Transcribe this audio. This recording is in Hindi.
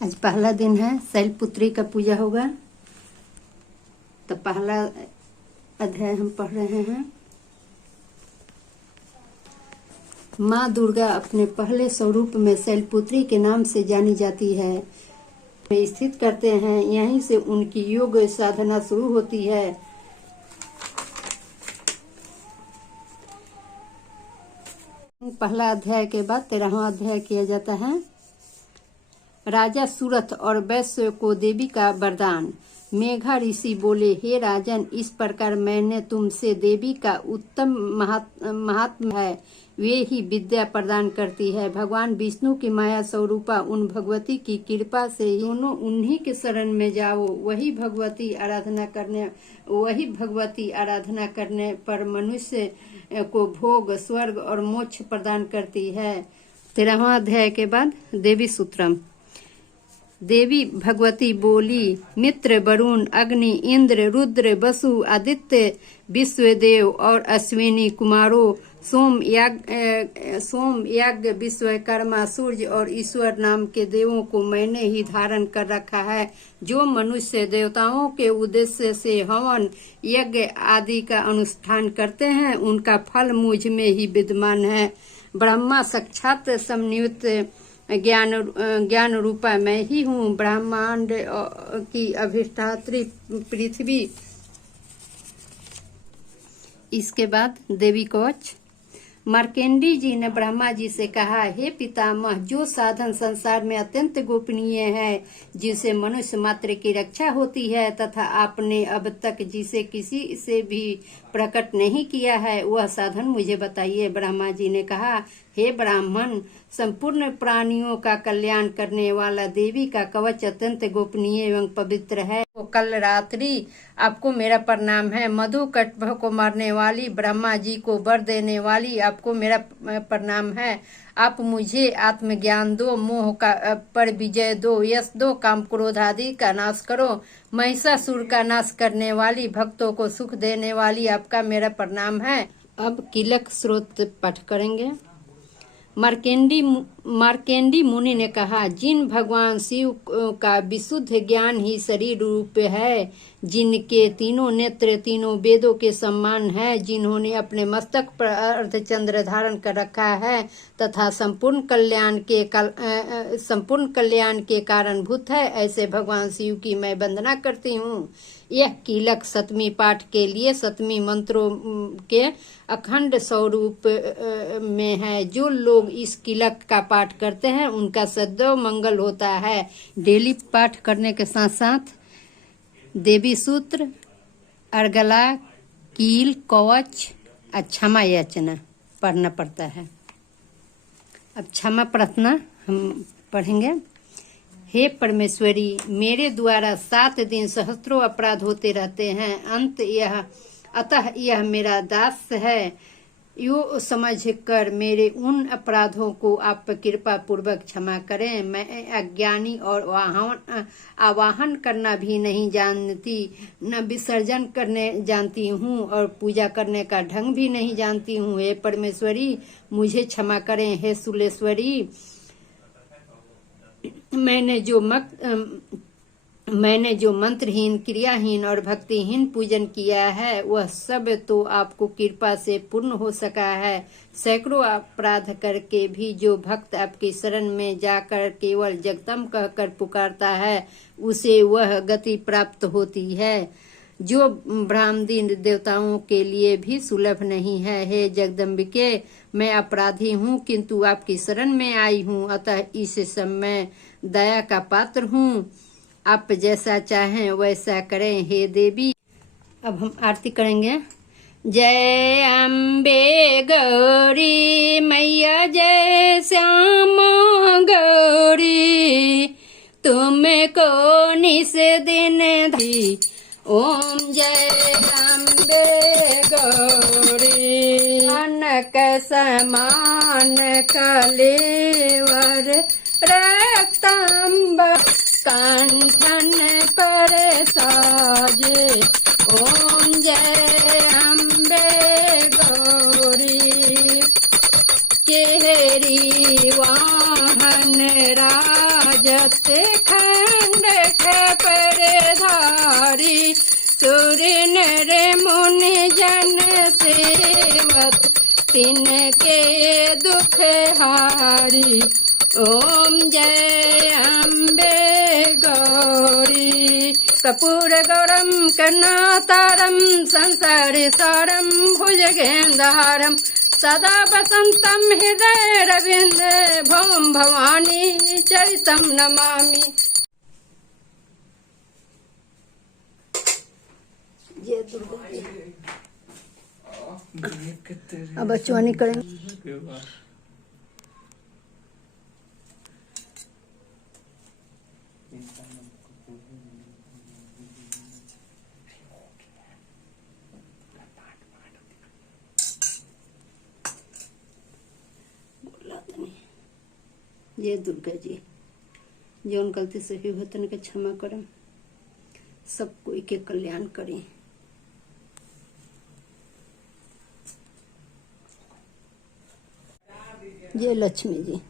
आज पहला दिन है, शैलपुत्री का पूजा होगा। तो पहला अध्याय हम पढ़ रहे हैं। माँ दुर्गा अपने पहले स्वरूप में शैलपुत्री के नाम से जानी जाती है। में स्थित करते हैं, यहीं से उनकी योग साधना शुरू होती है। पहला अध्याय के बाद 13वां अध्याय किया जाता है। राजा सूरथ और वैश्य को देवी का वरदान। मेघा ऋषि बोले, हे राजन, इस प्रकार मैंने तुमसे देवी का उत्तम महात्म है। वे ही विद्या प्रदान करती है। भगवान विष्णु की माया स्वरूपा उन भगवती की कृपा से दोनों उन्हीं के शरण में जाओ। वही भगवती आराधना करने पर मनुष्य को भोग, स्वर्ग और मोक्ष प्रदान करती है। 13वां अध्याय के बाद देवी सूत्रम। देवी भगवती बोली, मित्र, वरुण, अग्नि, इंद्र, रुद्र, वसु, आदित्य, विश्वदेव और अश्विनी कुमारों, सोम, यज्ञ, विश्वकर्मा, सूर्य और ईश्वर नाम के देवों को मैंने ही धारण कर रखा है। जो मनुष्य देवताओं के उद्देश्य से हवन, यज्ञ आदि का अनुष्ठान करते हैं, उनका फल मुझ में ही विद्यमान है। ब्रह्मा साक्षात समन्वित ज्ञान रूपा मैं ही हूँ। ब्रह्मांड की अधिष्ठात्री पृथ्वी। इसके बाद देवी कवच। मार्केंडी जी ने ब्रह्मा जी से कहा, हे पितामह, जो साधन संसार में अत्यंत गोपनीय है, जिसे मनुष्य मात्र की रक्षा होती है, तथा आपने अब तक जिसे किसी से भी प्रकट नहीं किया है, वह साधन मुझे बताइए। ब्रह्मा जी ने कहा, हे ब्राह्मण, संपूर्ण प्राणियों का कल्याण करने वाला देवी का कवच अत्यंत गोपनीय एवं पवित्र है। तो कल रात्रि आपको मेरा प्रणाम है। मधु कटभ को मारने वाली, ब्रह्मा जी को वर देने वाली आपको मेरा प्रणाम है। आप मुझे आत्मज्ञान दो, मोह का पर विजय दो, यश दो, काम क्रोध आदि का नाश करो। महिषासुर का नाश करने वाली, भक्तों को सुख देने वाली आपका मेरा प्रणाम है। अब किलक स्रोत पाठ करेंगे। मार्केंडी मुनि ने कहा, जिन भगवान शिव का विशुद्ध ज्ञान ही शरीर रूप है, जिनके तीनों नेत्र तीनों वेदों के समान है, जिन्होंने अपने मस्तक पर अर्धचंद्र धारण कर रखा है तथा संपूर्ण कल्याण के कारणभूत है, ऐसे भगवान शिव की मैं वंदना करती हूँ। यह कीलक सतमी पाठ के लिए सतमी मंत्रों के अखंड स्वरूप में है। जो लोग इस कीलक का पाठ करते हैं, उनका सदैव मंगल होता है। डेली पाठ करने के साथ साथ देवी सूत्र, अर्गला, कील, कवच, क्षमा याचना पढ़ना पड़ता है। अब क्षमा प्रार्थना हम पढ़ेंगे। हे परमेश्वरी, मेरे द्वारा 7 दिन सहस्त्रों अपराध होते रहते हैं। अतः यह मेरा दास है। यो समझकर मेरे उन अपराधों को आप कृपा पूर्वक क्षमा करें। मैं अज्ञानी और आवाहन करना भी नहीं जानती, न विसर्जन करने जानती हूँ और पूजा करने का ढंग भी नहीं जानती हूँ। हे परमेश्वरी, मुझे क्षमा करें। हे सुलेश्वरी, मैंने जो मंत्रहीन, क्रियाहीन और भक्तिहीन पूजन किया है, वह सब तो आपको कृपा से पूर्ण हो सका है। सैकड़ों अपराध करके भी जो भक्त आपकी शरण में जाकर केवल जगदम कहकर पुकारता है, उसे वह गति प्राप्त होती है, जो ब्राह्मणी देवताओं के लिए भी सुलभ नहीं है। हे जगदम्बिके, मैं अपराधी हूँ, किंतु आपकी शरण में आई हूँ, अतः इस समय दया का पात्र हूँ। आप जैसा चाहें वैसा करें। हे देवी। अब हम आरती करेंगे। जय अम्बे गौरी मैया, जय श्यामा गौरी, तुमको निस दिन दी। ओम जय अम्बे गौरी। अनक समान कलेवर रक्तांब, कंठन पर साजे। ओम जय अम्बे गौरी। केहरी वाहन राजत से खंड खपर धारी सुर नर मुनि जन सेवत तिनके दुख हारी। ओम जय अम्बे गौरी। कर्पूर गौरम करुणातारम संसार सारम भुजगेन्द्रहारम सदा वसंतम हृदय रविंद्र भवम भवानी चरितम नमामि। जय दुर्गा जी। अब बचवानी करेंगे। जय दुर्गा जी। जौन गलती से भी होतन के क्षमा करम, सब कोई के कल्याण करें। जय लक्ष्मी जी।